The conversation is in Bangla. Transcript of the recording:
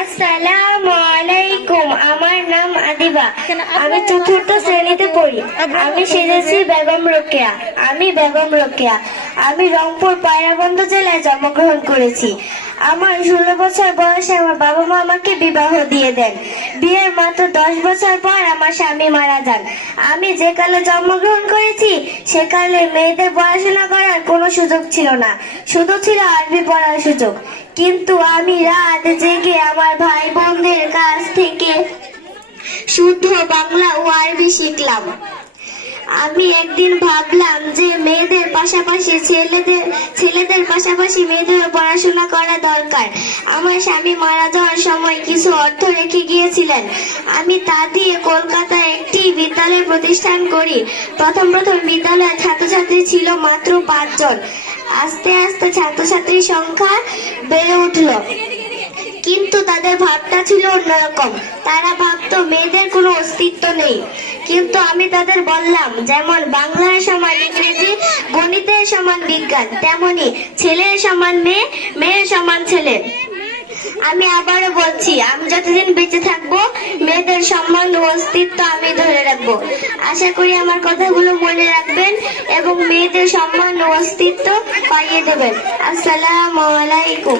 আসসালামু আলাইকুম আমার নাম আদিবা। আমি চতুর্থ শ্রেণীতে পড়ি। আমি সেজেছি বেগম রোকেয়া। আমি বেগম রোকেয়া। আমি রংপুর পায়রাবন্দ জেলায় জন্মগ্রহণ করেছি। আমার ষোলো বছর বয়সে আমার বাবা মা আমাকে বিবাহ দিয়ে দেন। বিয়ের মাত্র দশ বছর পর আমার স্বামী মারা যান। আমি যে কালে জন্মগ্রহণ করেছি সেকালে মেয়েদের পড়াশোনা করার কোনো সুযোগ ছিল না। শুধু ছিল আরবি পড়ার সুযোগ। কিন্তু আমি রাত জেগে আমার ভাই বোনদের কাছ থেকে শুদ্ধ বাংলা ও আরবি শিখলাম। আমি একদিন ভাবলাম যে মেয়েদের পাশাপাশি ছেলেদের ছেলেদের পাশাপাশি মেয়েদের পড়াশোনা করা দরকার। আমার স্বামী মারা যাওয়ার সময় কিছু অর্থ রেখে গিয়েছিলেন। আমি তা দিয়ে কলকাতায় একটি বিদ্যালয় প্রতিষ্ঠান করি। প্রথম প্রথম বিদ্যালয়ের ছাত্রছাত্রী ছিল মাত্র পাঁচজন। আস্তে আস্তে ছাত্রছাত্রীর সংখ্যা বেড়ে উঠল। কিন্তু তাদের ভাবটা ছিল অন্যরকম। তারা ভাবতো মেয়েদের কোনো অস্তিত্ব নেই। কিন্তু আমি তাদের বললাম, যেমন বাংলার সমান ইংরেজি, গণিতের সমান বিজ্ঞান, তেমনি ছেলের সমান মেয়ে, মেয়ের সমান ছেলে। আমি আবারও বলছি, আমি যতদিন বেঁচে থাকব, মেয়েদের সম্মান ও অস্তিত্ব আমি ধরে রাখব। আশা করি আমার কথাগুলো মনে রাখবেন এবং মেয়েদের সম্মান ও অস্তিত্ব পাইয়ে দেবেন। আসসালামু আলাইকুম।